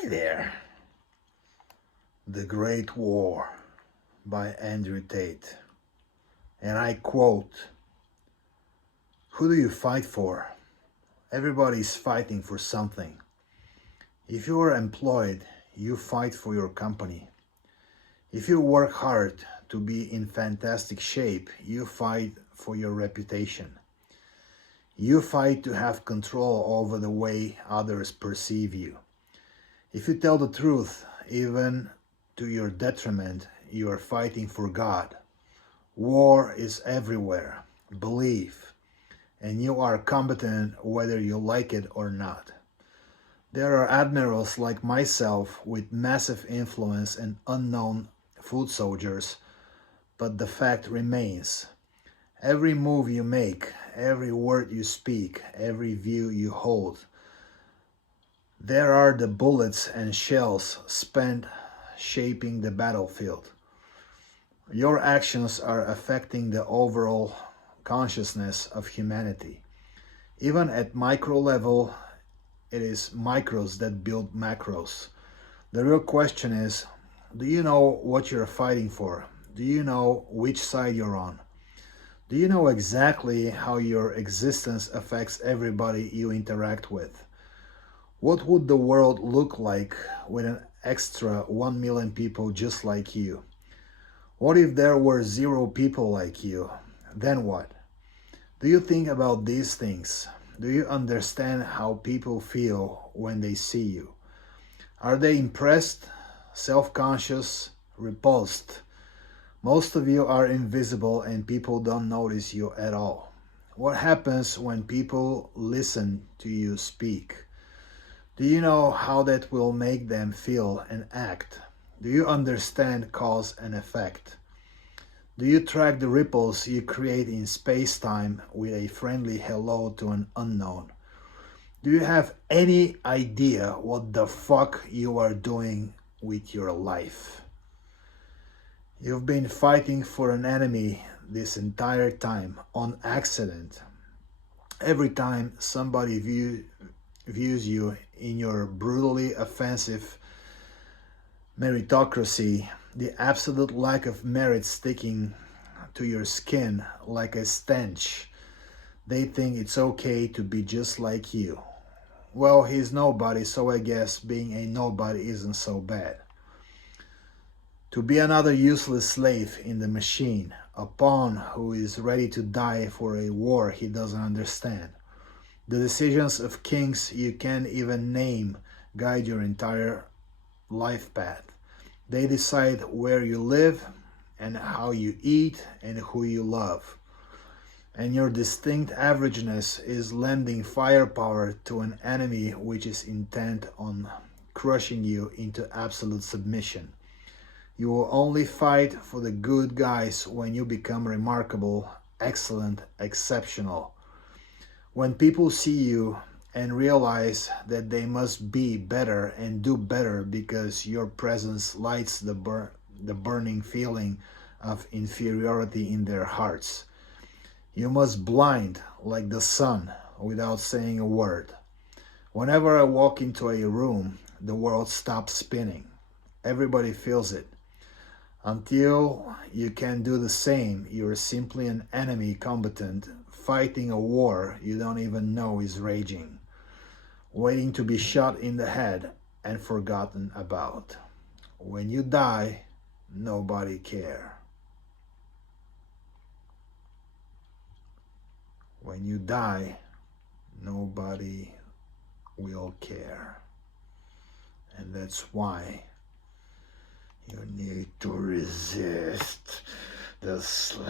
Hi there. The Great War by Andrew Tate. And I quote, "Who do you fight for? Everybody's fighting for something. If you are employed, you fight for your company. If you work hard to be in fantastic shape, you fight for your reputation. You fight to have control over the way others perceive you. If you tell the truth, even to your detriment, you are fighting for God. War is everywhere, believe, and you are combatant whether you like it or not. There are admirals like myself with massive influence and unknown foot soldiers, but the fact remains. Every move you make, every word you speak, every view you hold, there are the bullets and shells spent shaping the battlefield. Your actions are affecting the overall consciousness of humanity. Even at micro level, it is micros that build macros. The real question is, do you know what you're fighting for? Do you know which side you're on? Do you know exactly how your existence affects everybody you interact with? What would the world look like with an extra 1 million people just like you? What if there were 0 people like you? Then what? Do you think about these things? Do you understand how people feel when they see you? Are they impressed, self-conscious, repulsed? Most of you are invisible and people don't notice you at all. What happens when people listen to you speak? Do you know how that will make them feel and act? Do you understand cause and effect? Do you track the ripples you create in space-time with a friendly hello to an unknown? Do you have any idea what the fuck you are doing with your life? You've been fighting for an enemy this entire time on accident. Every time somebody views you in your brutally offensive meritocracy, the absolute lack of merit sticking to your skin like a stench, they think it's okay to be just like you. Well, he's nobody, so I guess being a nobody isn't so bad. To be another useless slave in the machine, a pawn who is ready to die for a war he doesn't understand. The decisions of kings you can't even name guide your entire life path. They decide where you live and how you eat and who you love. And your distinct averageness is lending firepower to an enemy which is intent on crushing you into absolute submission. You will only fight for the good guys when you become remarkable, excellent, exceptional. When people see you and realize that they must be better and do better because your presence lights the burning feeling of inferiority in their hearts. You must blind like the sun without saying a word. Whenever I walk into a room, the world stops spinning. Everybody feels it. Until you can do the same, you're simply an enemy combatant fighting a war you don't even know is raging, waiting to be shot in the head and forgotten about. When you die, nobody cares. When you die, nobody will care. And that's why you need to resist the slave.